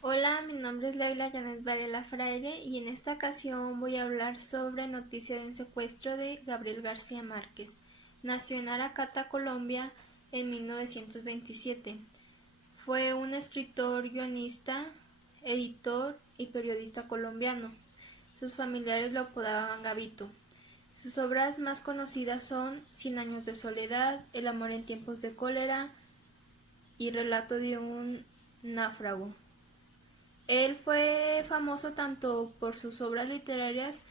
Hola, mi nombre es Laila Yanet Varela Fraile y en esta ocasión voy a hablar sobre noticia de un secuestro de Gabriel García Márquez. Nació en Aracata, Colombia, en 1927. Fue un escritor, guionista, editor y periodista colombiano. Sus familiares lo apodaban Gabito. Sus obras más conocidas son Cien años de soledad, El amor en tiempos de cólera y Relato de un náufrago. Él fue famoso tanto por sus obras literarias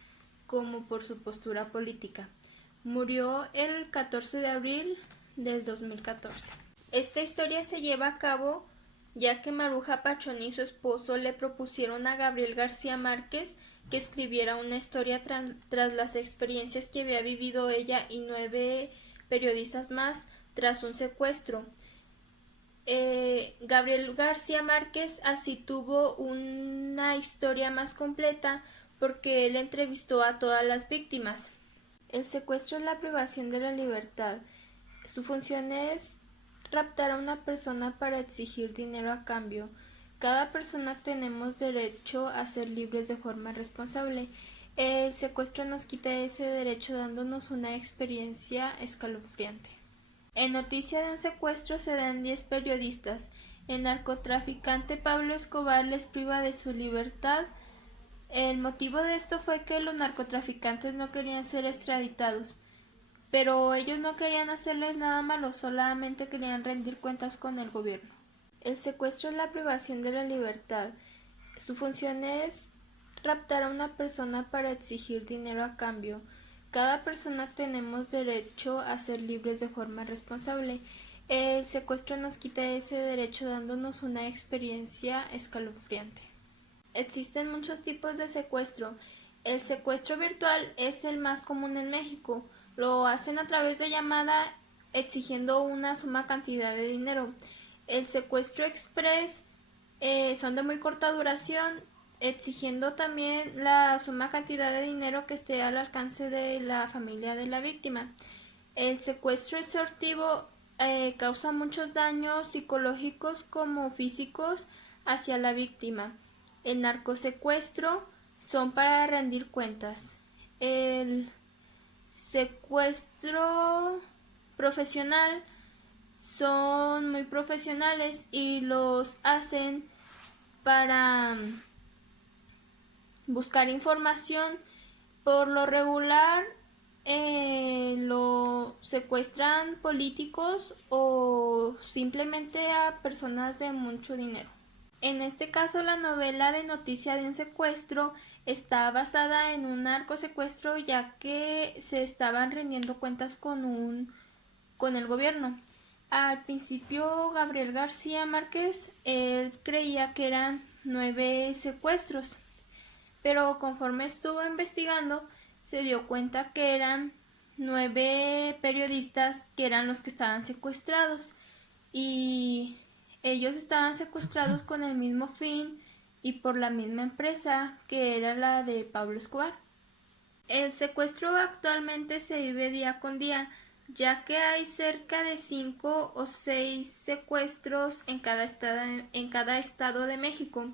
como por su postura política. Murió el 14 de abril del 2014. Esta historia se lleva a cabo ya que Maruja Pachón y su esposo le propusieron a Gabriel García Márquez que escribiera una historia tras las experiencias que había vivido ella y 9 periodistas más tras un secuestro. Gabriel García Márquez así tuvo una historia más completa porque él entrevistó a todas las víctimas. El secuestro es la privación de la libertad. Su función es raptar a una persona para exigir dinero a cambio. Cada persona tenemos derecho a ser libres de forma responsable. El secuestro nos quita ese derecho dándonos una experiencia escalofriante. En noticia de un secuestro se dan 10 periodistas. El narcotraficante Pablo Escobar les priva de su libertad. El motivo de esto fue que los narcotraficantes no querían ser extraditados, pero ellos no querían hacerles nada malo, solamente querían rendir cuentas con el gobierno. El secuestro es la privación de la libertad. Su función es raptar a una persona para exigir dinero a cambio. Cada persona tenemos derecho a ser libres de forma responsable. El secuestro nos quita ese derecho dándonos una experiencia escalofriante. Existen muchos tipos de secuestro. El secuestro virtual es el más común en México. Lo hacen a través de llamada exigiendo una suma cantidad de dinero. El secuestro express son de muy corta duración, exigiendo también la suma cantidad de dinero que esté al alcance de la familia de la víctima. El secuestro extorsivo causa muchos daños psicológicos como físicos hacia la víctima. El narcosecuestro son para rendir cuentas. El secuestro profesional son muy profesionales y los hacen para buscar información. Por lo regular lo secuestran políticos o simplemente a personas de mucho dinero. En este caso, la novela de Noticia de un secuestro está basada en un narcosecuestro, ya que se estaban rindiendo cuentas con el gobierno. Al principio, Gabriel García Márquez, él creía que eran 9 secuestros, pero conforme estuvo investigando, se dio cuenta que eran 9 periodistas que eran los que estaban secuestrados y ellos estaban secuestrados con el mismo fin y por la misma empresa que era la de Pablo Escobar. El secuestro actualmente se vive día con día, ya que hay cerca de 5 o 6 secuestros en cada estado de México.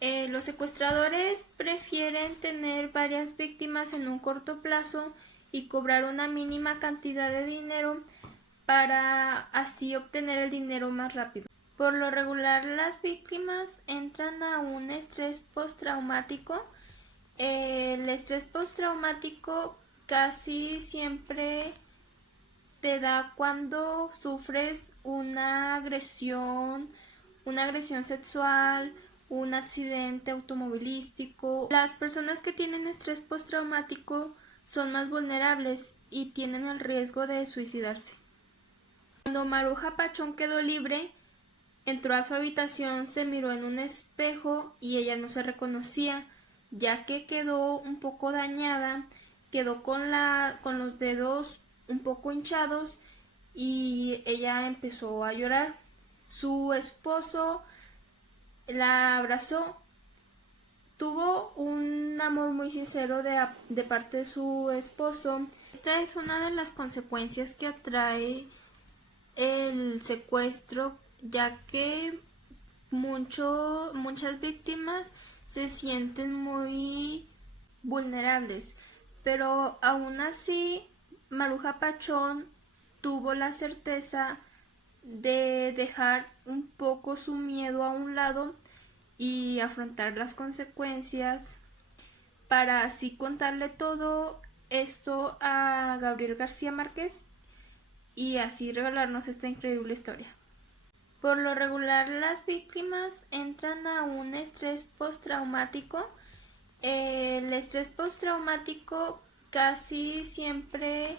Los secuestradores prefieren tener varias víctimas en un corto plazo y cobrar una mínima cantidad de dinero para así obtener el dinero más rápido. Por lo regular, las víctimas entran a un estrés postraumático. El estrés postraumático casi siempre te da cuando sufres una agresión sexual, un accidente automovilístico. Las personas que tienen estrés postraumático son más vulnerables y tienen el riesgo de suicidarse. Cuando Maruja Pachón quedó libre, entró a su habitación, se miró en un espejo y ella no se reconocía, ya que quedó un poco dañada, quedó con los dedos un poco hinchados y ella empezó a llorar. Su esposo la abrazó. Tuvo un amor muy sincero de parte de su esposo. Esta es una de las consecuencias que atrae el secuestro, ya que muchas víctimas se sienten muy vulnerables, pero aún así Maruja Pachón tuvo la certeza de dejar un poco su miedo a un lado y afrontar las consecuencias para así contarle todo esto a Gabriel García Márquez y así regalarnos esta increíble historia. Por lo regular, las víctimas entran a un estrés postraumático. El estrés postraumático casi siempre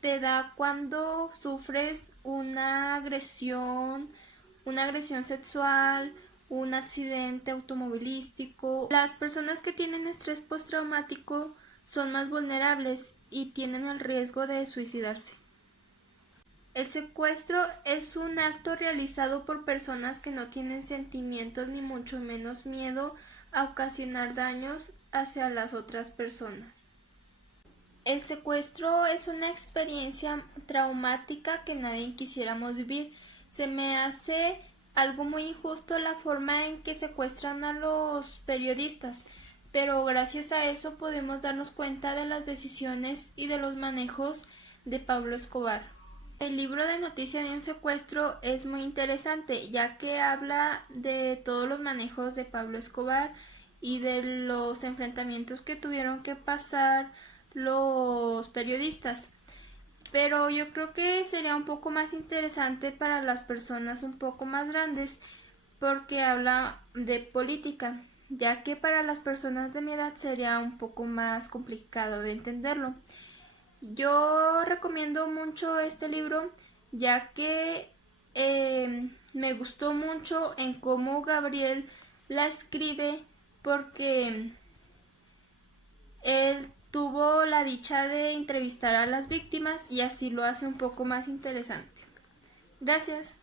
te da cuando sufres una agresión sexual, un accidente automovilístico. Las personas que tienen estrés postraumático son más vulnerables y tienen el riesgo de suicidarse. El secuestro es un acto realizado por personas que no tienen sentimientos ni mucho menos miedo a ocasionar daños hacia las otras personas. El secuestro es una experiencia traumática que nadie quisiéramos vivir. Se me hace algo muy injusto la forma en que secuestran a los periodistas, pero gracias a eso podemos darnos cuenta de las decisiones y de los manejos de Pablo Escobar. El libro de Noticia de un secuestro es muy interesante, ya que habla de todos los manejos de Pablo Escobar y de los enfrentamientos que tuvieron que pasar los periodistas. Pero yo creo que sería un poco más interesante para las personas un poco más grandes porque habla de política, ya que para las personas de mi edad sería un poco más complicado de entenderlo. Yo recomiendo mucho este libro, ya que me gustó mucho en cómo Gabriel la escribe, porque él tuvo la dicha de entrevistar a las víctimas y así lo hace un poco más interesante. Gracias.